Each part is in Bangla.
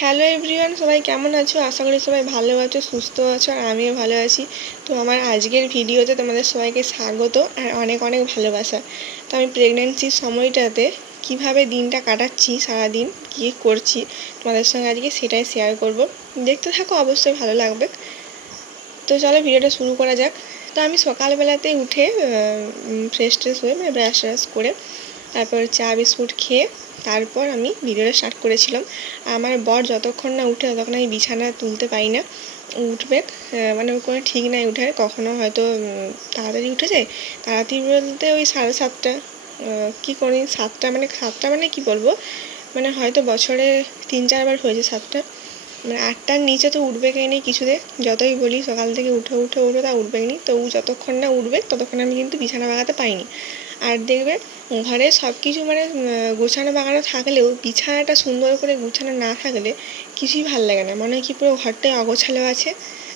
হ্যালো এভরিওয়ান, সবাই কেমন আছো? আশা করি সবাই ভালো আছো, সুস্থ আছো, আর আমিও ভালো আছি। তো আমার আজকের ভিডিওতে তোমাদের সবাইকে স্বাগত আর অনেক অনেক ভালোবাসা। তো আমি প্রেগনেন্সির সময়টাতে কিভাবে দিনটা কাটাচ্ছি, সারাদিন কী করছি তোমাদের সঙ্গে আজকে সেটাই শেয়ার করব। দেখতে থাকো, অবশ্যই ভালো লাগবে। তো চলো ভিডিওটা শুরু করা যাক। তো আমি সকালবেলাতে উঠে ফ্রেশ ট্রেশ হয়ে মানে ব্রাশ ট্রাশ করে তারপর চা বিস্কুট খেয়ে তারপর আমি ভিডিওটা স্টার্ট করেছিলাম। আমার বর যতক্ষণ না উঠে ততক্ষণ আমি বিছানা তুলতে পারি না। উঠবে মানে ওর কোনো ঠিক নাই উঠে, কখনো হয়তো তাড়াতাড়ি উঠে যায়। তাড়াতাড়ি বলতে ওই 7:30, কী করি 7টা, মানে 7টা মানে কী বলবো, মানে হয়তো বছরে 3-4 বার হয়েছে 7টা। মানে 8টার নিচে তো উঠবে কেনি কিছুতে, যতই বলি সকাল থেকে উঠে উঠে উঠে তা উঠবে নি। তো ও যতক্ষণ না উঠবে ততক্ষণ আমি কিন্তু বিছানা বাগাতে পাইনি। আর দেখবে ঘরে সব কিছু মানে গোছানো বাগানো থাকলেও বিছানাটা সুন্দর করে গুছানো না থাকলে কিছুই ভাল লাগে না, মনে হয় কি পুরো ঘরটাই অগোছালো আছে।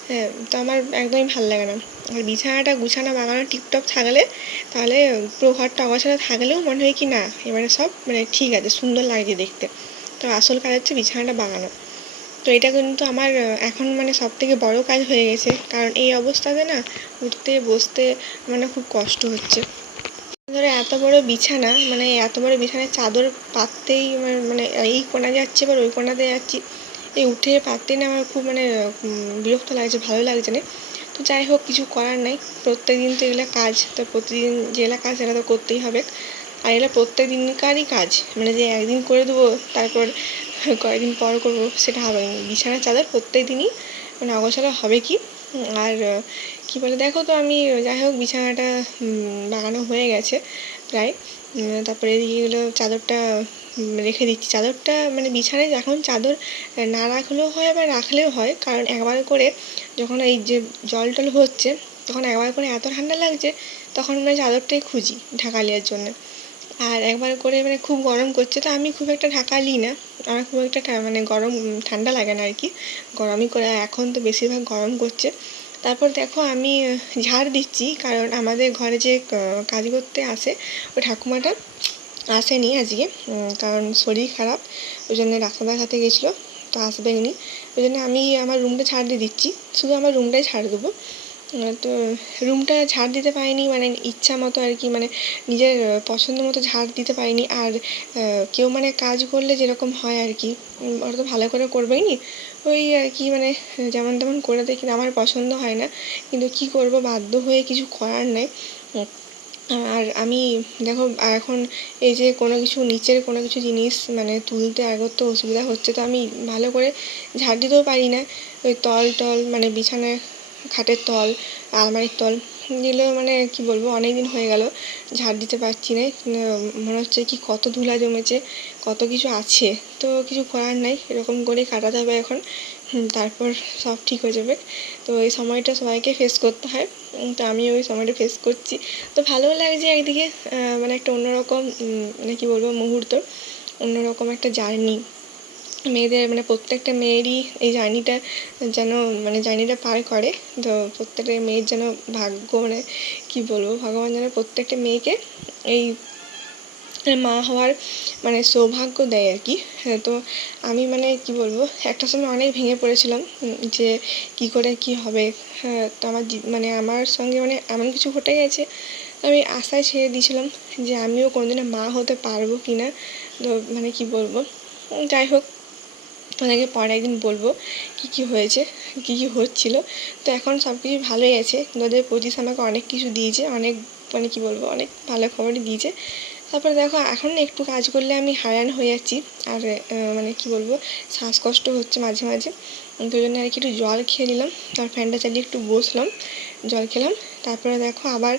হ্যাঁ, তো আমার একদমই ভাল লাগে না। আর বিছানাটা গুছানো বাগানো টিপটপ থাকলে তাহলে পুরো ঘরটা অগোছালো থাকলেও মনে হয় কি না এবারে সব মানে ঠিক আছে, সুন্দর লাগছে দেখতে। তো আসল কাজ হচ্ছে বিছানাটা বাগানো। তো এটা কিন্তু আমার এখন মানে সব থেকে বড় কাজ হয়ে গেছে, কারণ এই অবস্থাতে না উঠতে বসতে মানে খুব কষ্ট হচ্ছে। ধরো এত বড় বিছানা, মানে এত বড় বিছানায় চাদর পাততেই মানে এই কোণা যাচ্ছে এবার ওই কোণাতে যাচ্ছি, এই উঠে পাততেই না আমার খুব মানে বিরক্ত লাগছে, ভালো লাগছে না। তো যাই হোক, কিছু করার নাই, প্রত্যেক দিন তো এগুলো কাজ, তো প্রতিদিন যেগুলো কাজ সেটা তো করতেই হবে। আর এগুলো প্রত্যেক দিনকারই কাজ, মানে যে একদিন করে দেবো তারপর কয়েকদিন পর করবো সেটা হবে না। বিছানার চাদর প্রত্যেক দিনই মানে অগোছালো হবে কি। আর কী বলে দেখো, তো আমি যাই হোক বিছানাটা বাগানো হয়ে গেছে প্রায়। তারপরে এদিকে চাদরটা রেখে দিচ্ছি। চাদরটা মানে বিছানায় এখন চাদর না রাখলেও হয় আবার রাখলেও হয়, কারণ একবার করে যখন এই যে জল টল হচ্ছে তখন একবার করে এত ঠান্ডা লাগছে, তখন মানে চাদরটাই খুঁজি ঢাকা নেওয়ার জন্য। আর একবার করে মানে খুব গরম করছে, তো আমি খুব একটা ঢাকা নিই না, আমার খুব একটা মানে গরম ঠান্ডা লাগে না আর কি, গরমই করে। এখন তো বেশিরভাগ গরম করছে। তারপর দেখো আমি ঝাড় দিচ্ছি, কারণ আমাদের ঘরে যে কাজ করতে আসে ওই ঠাকুমাটা আসেনি আজকে, কারণ শরীর খারাপ, ওই জন্য ডাক্তার দেখাতে গেছিলো, তো আসবেনি। ওই জন্য আমি আমার রুমটা ঝাড় দিয়ে দিচ্ছি, শুধু আমার রুমটাই ঝাড় দেবো। তো রুমটা ঝাড় দিতে পারিনি মানে ইচ্ছা মতো আর কি, মানে নিজের পছন্দ মতো ঝাড় দিতে পারিনি। আর কেউ মানে কাজ করলে যেরকম হয় আর কি, ওরা তো ভালো করে করবেই নি, ওই আর কি মানে যেমন তেমন করে দেয়, কিন্তু আমার পছন্দ হয় না, কিন্তু কী করবো, বাধ্য হয়ে, কিছু করার নেই। আর আমি দেখো এখন এই যে কোনো কিছু নিচের কোনো কিছু জিনিস মানে তুলতে আগত অসুবিধা হচ্ছে, তো আমি ভালো করে ঝাড় দিতেও পারি না। ওই তল টল মানে বিছানায় খাটের তল, আলমারির তল, যেগুলো মানে কি বলবো অনেক দিন হয়ে গেল ঝাড় দিতে পারছি না। মনে হচ্ছে কি কত ধুলা জমেছে, কত কিছু আছে, তো কিছু করার নাই, এরকম করে কাটাতে হবে এখন। তারপর সব ঠিক হয়ে যাবে। তো এই সময়টা সবাইকে ফেস করতে হয়, তো আমি ওই সময়টা ফেস করছি। তো ভালোও লাগছে একদিকে, মানে একটা অন্যরকম মানে কী বলবো মুহূর্ত, অন্যরকম একটা জার্নি। মেয়েদের মানে প্রত্যেকটা মেয়েরই এই জার্নিটা যেন মানে জার্নিটা পার করে, তো প্রত্যেকটা মেয়ের যেন ভাগ্য মানে কী বলবো, ভগবান যেন প্রত্যেকটা মেয়েকে এই মা হওয়ার মানে সৌভাগ্য দেয় আর কি। হ্যাঁ, তো আমি মানে কি বলবো, একটা সময় অনেক ভেঙে পড়েছিলাম যে কি করে কি হবে। হ্যাঁ, তো আমার মানে আমার সঙ্গে মানে এমন কিছু ঘটে গেছে, আমি আশায় ছেড়ে দিয়েছিলাম যে আমিও কোনোদিনও মা হতে পারবো কি না। তো মানে কি বলবো, যাই হোক তোমাদেরকে পরে একদিন বলবো কী কী হয়েছে, কী কী হচ্ছিলো। তো এখন সব কিছু ভালোই আছে, 2025 আমাকে অনেক কিছু দিয়েছে, অনেক মানে কী বলবো অনেক ভালো খবরই দিয়েছে। তারপরে দেখো এখন একটু কাজ করলে আমি হারান হয়ে যাচ্ছি, আর মানে কী বলবো শ্বাসকষ্ট হচ্ছে মাঝে মাঝে, ওই জন্য আর কি একটু জল খেয়ে নিলাম, আর ফ্যানটা চালিয়ে একটু বসলাম, জল খেলাম। তারপরে দেখো আবার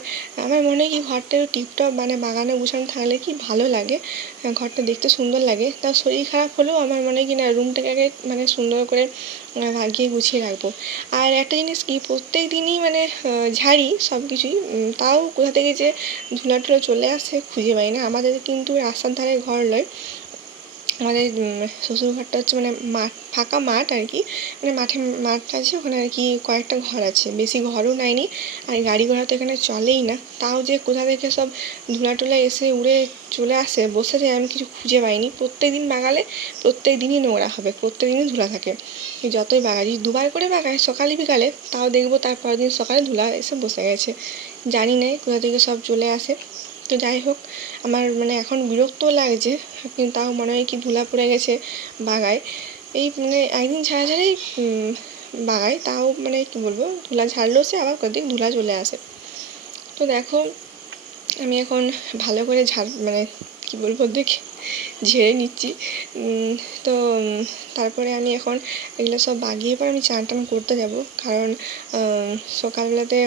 আমার মনে হয় কি ঘরটা একটু টিপটপ মানে বাগানে গুছানো থাকলে কি ভালো লাগে, ঘরটা দেখতে সুন্দর লাগে। তার শরীর খারাপ হলেও আমার মনে হয় কি না রুমটাকে আগে মানে সুন্দর করে লাগিয়ে গুছিয়ে রাখবো। আর একটা জিনিস কি, প্রত্যেক দিনই মানে ঝাড়ি সব কিছুই, তাও কোথা থেকে যে ধুলা টুলা চলে আসে খুঁজে পাই না। আমাদের কিন্তু রাস্তার ধারে ঘর নয়, আমাদের শ্বশুর ঘরটা হচ্ছে মানে মাঠ, ফাঁকা মাঠ আর কি, মানে মাঠ আছে, ওখানে আর কি কয়েকটা ঘর আছে, বেশি ঘরও নেয়নি। আর গাড়ি ঘোড়া তো এখানে চলেই না, তাও যে কোথা থেকে সব ধুলা টুলা এসে উড়ে চলে আসে বসে যায় আমি কিছু খুঁজে পাইনি। প্রত্যেক দিন বাগালে প্রত্যেক দিনই নোংরা হবে, প্রত্যেক দিনই ধুলা থাকে, যতই বাগাই, যদি দুবার করে বাগায় সকালে বিকালে, তাও দেখবো তার পরের দিন সকালে ধুলা এসে বসে গেছে। জানি না কোথা থেকে সব চলে আসে। তো যাই হোক, আমার মানে এখন বিরক্তও লাগছে, কিন্তু তাও মনে হয় কি ধুলা পড়ে গেছে বাগায়, এই মানে একদিন ছাড়া ছাড়াই বাগায়, তাও মানে কি বলবো, ধুলা ঝাড়লেও সে আবার কতদিন ধুলা চলে আসে। তো দেখো, আমি এখন ভালো করে মানে কি বলবো, দেখে ঝেড়ে নিচ্ছি। তো তারপরে আমি এখন এগুলো সব বাগিয়ে পর আমি চান টান করতে যাব, কারণ সকালবেলাতে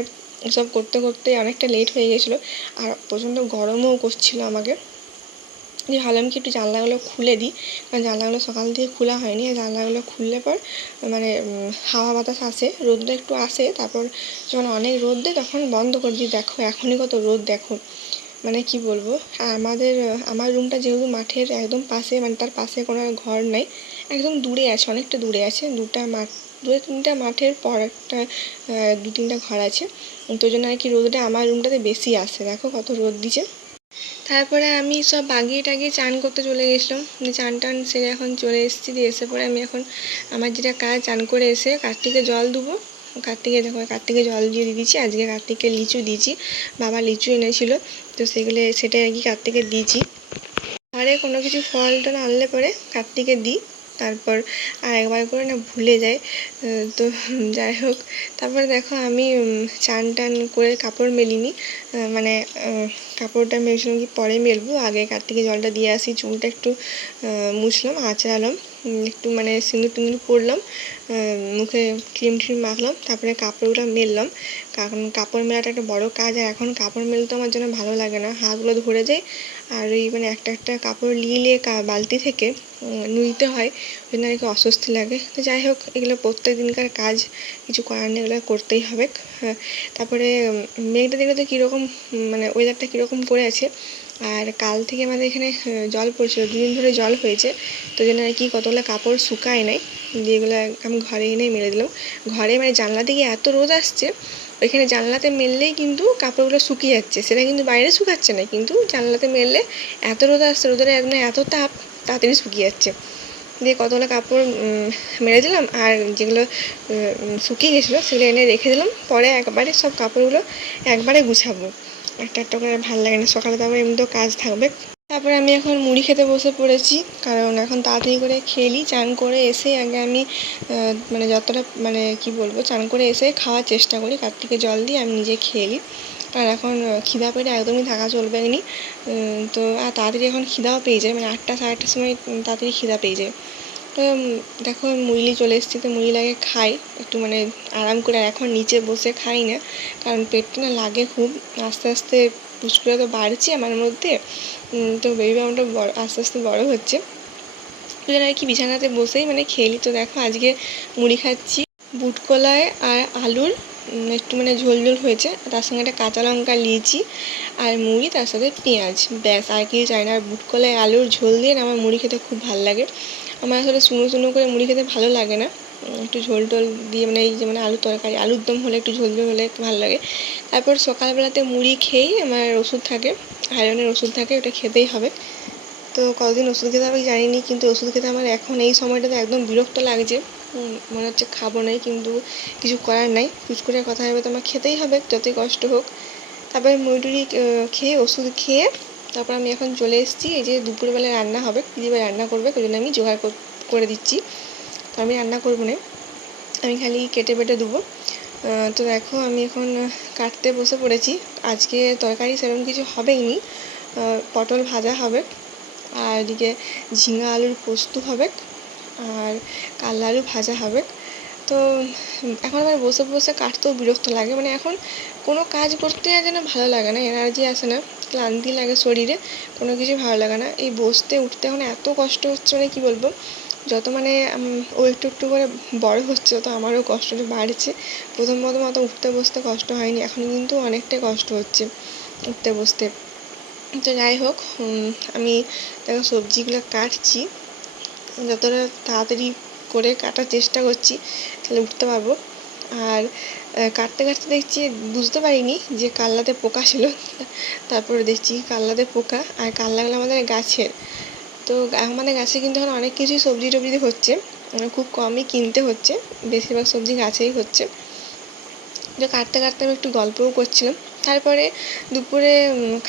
এসব করতে করতে অনেকটা লেট হয়ে গেছিলো, আর প্রচণ্ড গরমও করছিলো আমাকে। যে ভাবলাম কি একটু জানলাগুলো খুলে দিই, কারণ জানলাগুলো সকাল থেকে খোলা হয়নি, আর জানলাগুলো খুললে পর মানে হাওয়া বাতাস আসে, রোদটা একটু আসে, তারপর যখন অনেক রোদ দেয় তখন বন্ধ করে দিই। দেখো এখনই কত রোদ, দেখো মানে কি বলবো। আর আমার রুমটা যেহেতু মাঠের একদম পাশে, মানে তার পাশে কোনো ঘর নেই, একদম দূরে আছে, অনেকটা দূরে আছে, দু তিনটা মাঠের পর একটা 2-3টা ঘর আছে, তো জন্য আর কি রোদটা আমার রুমটাতে বেশি আসে। দেখো কত রোদ দিচ্ছে। তারপরে আমি সব বাগিয়ে টাগিয়ে চান করতে চলে গেছিলাম, চান টান সেরে এখন চলে এসেছি। দিয়ে এসে পরে আমি এখন আমার যেটা কাজ, চান করে এসে কার্তিকে জল দেবো। কার্তিকে জল দিয়ে দিয়েছি, আজকে কার্তিককে লিচু দিয়েছি, বাবা লিচু এনেছিল, তো সেটাই আর কি কার্তিকে দিয়েছি। ঘরে কোনো কিছু ফল টল আনলে পরে কার্তিকে দিই, তারপর আর একবার করে না ভুলে যায়। তো যাই হোক, তারপরে দেখো আমি চান টান করে কাপড় মেলিনি, মানে কাপড়টা মেলছিলাম কি পরে মেলবো, আগে কার্তিকে জলটা দিয়ে আসি। চুলটা একটু মুছলাম, আঁচড়ালাম, একটু মানে সিঁদুর টিঁদুর পরলাম, মুখে ক্রিম ট্রিম মাখলাম, তারপরে কাপড়গুলো মেললাম, কারণ কাপড় মেলাটা একটা বড় কাজ। আর এখন কাপড় মেলতে আমার জন্য ভালো লাগে না, হাতগুলো ধরে যায়, আর এই মানে একটা একটা কাপড় নিয়ে বালতি থেকে নুইতে হয়, ওই জন্য আর কি অস্বস্তি লাগে। তো যাই হোক, এগুলো প্রত্যেক দিনকার কাজ, কিছু করার নেই, এগুলো করতেই হবে। তারপরে মেঘটা দেখলে তো কীরকম, মানে ওয়েদারটা কীরকম করে আছে। আর কাল থেকে আমাদের এখানে জল পড়ছিল, 2 দিন ধরে জল হয়েছে, তো জন্য আর কি কতগুলো কাপড় শুকায় নাই, যেগুলো আমি ঘরে এনে মেলে দিলাম। ঘরে মানে জানলা দিকে এত রোদ আসছে, ওইখানে জানলাতে মেললেই কিন্তু কাপড়গুলো শুকিয়ে যাচ্ছে, সেটা কিন্তু বাইরে শুকাচ্ছে না, কিন্তু জানলাতে মেললে এত রোদ আসছে, রোদের মানে এত তাপ, তাড়াতাড়ি শুকিয়ে যাচ্ছে। দিয়ে কতগুলো কাপড় মেলে দিলাম, আর যেগুলো শুকিয়ে গেছিলো সেগুলো এনে রেখে দিলাম, পরে একবারে সব কাপড়গুলো একবারে গুছাবো, একটা একটা করে ভালো লাগে না, সকালে তো আবার এমনিতেও কাজ থাকবে। তারপরে আমি এখন মুড়ি খেতে বসে পড়েছি, কারণ এখন তাড়াতাড়ি করে খেয়ে নিই। চান করে এসে আগে আমি মানে যতটা মানে কি বলবো, চান করে এসে খাওয়ার চেষ্টা করি, কার্তিকে জল দিয়ে আমি নিজে খেয়ে নিই, কারণ এখন খিদা পেটে একদমই থাকা চলবে না। তো আর তাড়াতাড়ি এখন খিদাও পেয়ে যায়, মানে 8টা 8:30 সময় তাড়াতাড়ি খিদা পেয়ে যায়। তো দেখো মুড়ি নিয়ে চলে এসেছি, তো মুড়ি লাগে খাই একটু মানে আরাম করে, এখন নিচে বসে খাই না, কারণ পেটটা না লাগে খুব, আস্তে আস্তে পুচকুরা তো বাড়ছে আমার মধ্যে, তো বেবি বাবুটা আস্তে আস্তে বড় হচ্ছে, সেজন্য আর কি বিছানাতে বসেই মানে খেলি। তো দেখো আজকে মুড়ি খাচ্ছি বুট কলায় আর আলুর একটু মানে ঝোল ঝোল হয়েছে, তার সঙ্গে একটা কাঁচা লঙ্কা নিয়েছি আর মুড়ি, তার সাথে পেঁয়াজ, ব্যাস আর কিছু চাই না। আর বুট কলায় আলুর ঝোল দিয়ে আমার মুড়ি খেতে খুব ভালো লাগে। আমার আসলে শুকনো শুকনো করে মুড়ি খেতে ভালো লাগে না, একটু ঝোল টোল দিয়ে, মানে এই যেমন আলুর তরকারি, আলুর দম হলে একটু ঝোল ঝোল হলে ভালো লাগে। তারপর সকালবেলাতে মুড়ি খেয়েই আমার ওষুধ থাকে, আয়রনের ওষুধ থাকে, ওটা খেতেই হবে। তো কতদিন ওষুধ খেতে হবে জানি না, কিন্তু ওষুধ খেতে আমার এখন এই সময়টাতে একদম বিরক্ত লাগছে, মনে হচ্ছে খাবো না, কিন্তু কিছু করার নাই, পুচকুরের কথা ভেবে তো আমার খেতেই হবে যতই কষ্ট হোক। তারপরে মুড়ি খেয়ে ওষুধ খেয়ে তারপর আমি এখন চলে এসেছি, এই যে দুপুরবেলা রান্না হবে, দিদিভাই রান্না করবে, ওই জন্য আমি জোগাড় করে দিচ্ছি। তো আমি রান্না করবো না, আমি খালি কেটে বেটে দেবো। তো দেখো আমি এখন কাটতে বসে পড়েছি। আজকে তরকারি সেরকম কিছু হবেই নি, পটল ভাজা হবে, আর এদিকে ঝিঙা আলুর পোস্ত হবে, আর কাল্লা আলু ভাজা হবে। তো এখন আমার বসে বসে কাটতেও বিরক্ত লাগে, মানে এখন কোনো কাজ করতে যেন ভালো লাগে না, এনার্জি আসে না, ক্লান্তি লাগে শরীরে, কোনো কিছু ভালো লাগে না। এই বসতে উঠতে এখন এত কষ্ট হচ্ছে, মানে কী বলবো, যত মানে ও একটু একটু করে বড় হচ্ছে তত আমারও কষ্টটা বাড়ছে। প্রথম অত উঠতে বসতে কষ্ট হয়নি, এখন কিন্তু অনেকটাই কষ্ট হচ্ছে উঠতে বসতে। তো যাই হোক, আমি দেখো সবজিগুলো কাটছি, যতটা তাড়াতাড়ি করে কাটার চেষ্টা করছি, তাহলে উঠতে পারবো। আর কাটতে কাটতে দেখছি, বুঝতে পারিনি যে কাল্লাতে পোকা ছিল, তারপরে দেখছি কাল্লাতে পোকা। আর কাল্লাগুলো আমাদের গাছের, তো আমাদের গাছে কিন্তু এখন অনেক কিছুই সবজি টবজি হচ্ছে, খুব কমই কিনতে হচ্ছে, বেশিরভাগ সবজি গাছেই হচ্ছে। তো কাটতে কাটতে আমি একটু গল্পও করছিলাম। তারপরে দুপুরে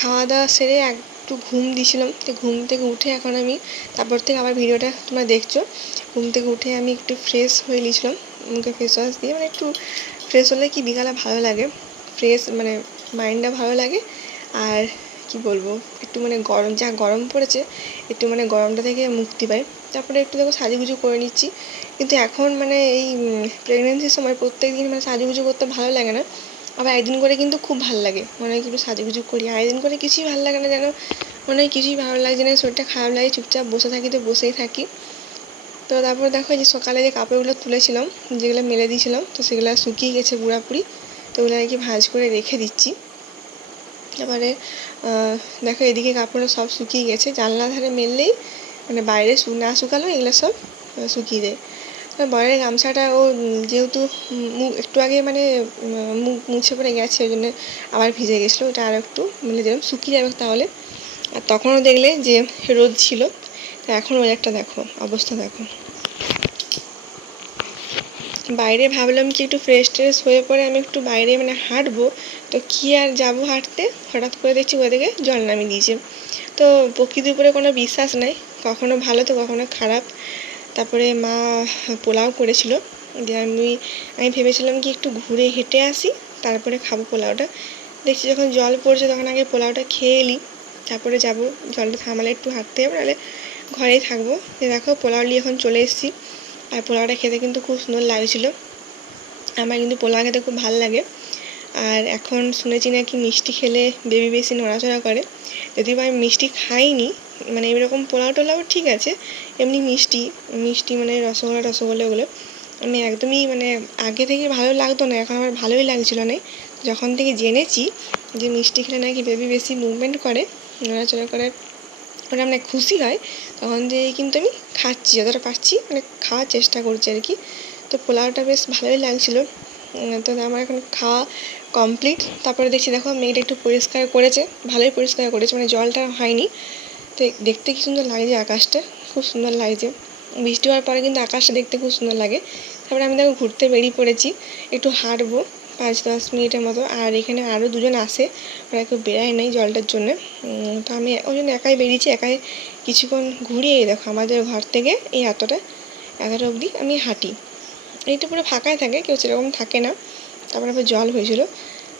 খাওয়া দাওয়া সেরে একটু ঘুম দিয়েছিলাম, তো ঘুম থেকে উঠে এখন আমি তারপর থেকে আবার ভিডিওটা তোমরা দেখছো। ঘুম থেকে উঠে আমি একটু ফ্রেশ হয়ে নিয়েছিলাম, মুখে ফেস ওয়াশ দিয়ে, মানে একটু ফ্রেশ হলে কি বিকালে ভালো লাগে, ফ্রেশ মানে মাইন্ডটা ভালো লাগে। আর কি বলবো, একটু মানে গরম, যা গরম পড়েছে, একটু মানে গরমটা থেকে মুক্তি পাই। তারপরে একটু দেখো সাজুগুজু করে নিচ্ছি। কিন্তু এখন মানে এই প্রেগনেন্সির সময় প্রত্যেক দিন মানে সাজুগুজু করতে ভালো লাগে না, আবার একদিন করে কিন্তু খুব ভালো লাগে, মনে হয় একটু সাজুগুজু করি। আর একদিন করে কিছুই ভালো লাগে না, যেন মনে হয় কিছুই ভালো লাগছে না, শরীরটা খারাপ লাগে, চুপচাপ বসে থাকি তো বসেই থাকি। তো তারপর দেখো যে সকালে যে কাপড়গুলো তুলেছিলাম, যেগুলো মেলে দিয়েছিলাম, তো সেগুলো শুকিয়ে গেছে পুরাপুরি, তো ওগুলো আর কি ভাঁজ করে রেখে দিচ্ছি। তারপরে দেখো এদিকে কাপড় সব শুকিয়ে গেছে, জানলা ধারে মেললেই মানে বাইরে না শুকালো এগুলো সব শুকিয়ে যায়। বরের গামছাটা ও যেহেতু একটু আগে মানে মুখ মুছে পড়ে গেছে, ওই জন্য আবার ভিজে গেছিলো, ওটা আর একটু মেলে দিলাম, শুকিয়ে যাবে তাহলে। আর তখনও দেখলে যে রোদ ছিল, তা এখন ওই একটা দেখো অবস্থা দেখো। বাইরে ভাবলাম কি একটু ফ্রেশ ট্রেশ হয়ে পরে আমি একটু বাইরে মানে হাঁটবো, তো কি আর যাবো হাঁটতে, হঠাৎ করে দেখছি ওদিকে জল নামিয়ে দিয়েছে। তো প্রকৃতির উপরে কোনো বিশ্বাস নেই, কখনো ভালো তো কখনো খারাপ। তারপরে মা পোলাও করেছিল, যে আমি ভেবেছিলাম কি একটু ঘুরে হেঁটে আসি, তারপরে খাবো পোলাওটা। দেখছি যখন জল পড়ছে তখন আগে পোলাওটা খেয়ে নিই, তারপরে যাবো, জলটা থামালে একটু হাঁটতে যাবো, নাহলে ঘরেই থাকবো। দেখো পোলাও নিয়ে এখন চলে এসেছি, আর পোলাওটা খেতে কিন্তু খুব সুন্দর লাগছিলো। আমার কিন্তু পোলাও খেতে খুব ভালো লাগে। আর এখন শুনেছি নাকি মিষ্টি খেলে বেবি বেশি নড়াচড়া করে, যদিও আমি মিষ্টি খাইনি, মানে এরকম পোলাও টোলাও ঠিক আছে, এমনি মিষ্টি মিষ্টি মানে রসগোল্লা ওগুলো আমি একদমই মানে আগে থেকে ভালো লাগতো না, এখন আমার ভালোই লাগছিল না। যখন থেকে জেনেছি যে মিষ্টি খেলে নাকি বেবি বেশি মুভমেন্ট করে, নড়াচড়া করে, ওটা মানে খুশি হয়, তখন থেকে কিন্তু আমি খাচ্ছি, যতটা পারছি মানে খাওয়ার চেষ্টা করছি আর কি। তো পোলাওটা বেশ ভালোই লাগছিলো। তো আমার এখন খাওয়া কমপ্লিট। তারপরে দেখছি দেখো মেয়েটা একটু পরিষ্কার করেছে, ভালোই পরিষ্কার করেছে, মানে জলটা হয়নি। তো দেখতে কি সুন্দর লাগছে, আকাশটা খুব সুন্দর লাগছে, বৃষ্টি হওয়ার পরে কিন্তু আকাশটা দেখতে খুব সুন্দর লাগে। তারপরে আমি দেখো ঘুরতে বেরিয়ে পড়েছি, একটু হাঁটবো 5-10 মিনিটের মতো। আর এখানে আরও দুজন আসে, ওরা কেউ বেড়ায় নেই জলটার জন্যে, তো আমি ওই জন্য একাই বেরিয়েছি, একাই কিছুক্ষণ ঘুরিয়ে দেখো আমাদের ঘর থেকে এই এতটা অবধি আমি হাঁটি। এইটা পুরো ফাঁকাই থাকে, কেউ সেরকম থাকে না। তারপরে আবার জল হয়েছিল,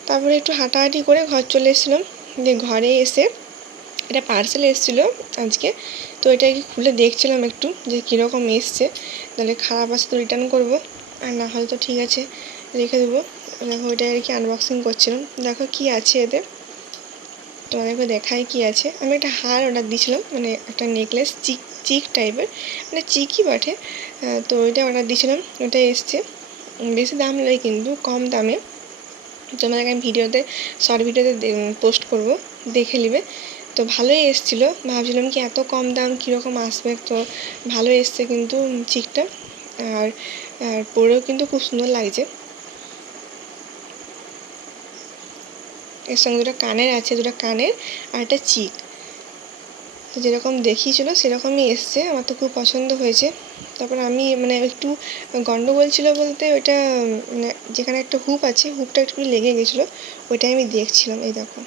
তারপরে একটু হাঁটাহাঁটি করে ঘর চলে এসেছিলাম। যে ঘরে এসে এটা পার্সেল এসেছিলো আজকে, তো এটা কি খুলে দেখছিলাম একটু যে কীরকম এসছে, তাহলে খারাপ আসে তো রিটার্ন করবো, আর না হলে তো ঠিক আছে রেখে দেবো। দেখো ওইটা আর কি আনবক্সিং করছিলাম, দেখো কি আছে এতে, তোমাদেরকে দেখাই কি আছে। আমি একটা হার অর্ডার দিয়েছিলাম, মানে একটা নেকলেস, চিক টাইপের, মানে চিকই বটে। তো ওইটা অর্ডার দিয়েছিলাম, ওটা এসছে, বেশি দাম নয় কিন্তু কম দামে। তোমাদেরকে আমি শর্ট ভিডিওতে পোস্ট করব, দেখে নেবে। তো ভালোই এসেছিলো, ভাবছিলাম কি এত কম দাম কীরকম আসবে, তো ভালো এসছে কিন্তু চিকটা। আর পরেও কিন্তু খুব সুন্দর লাগছে। এর সঙ্গে দুটো কানের আছে, দুটো কানের আর একটা চিক, তো যেরকম দেখিয়েছিল সেরকমই এসছে, আমার তো খুব পছন্দ হয়েছে। তারপর আমি মানে একটু গন্ডগোল ছিল বলতে, ওইটা মানে যেখানে একটা হুপ আছে, হুপটা একটু লেগে গেছিলো, ওইটাই আমি দেখছিলাম। এই দেখো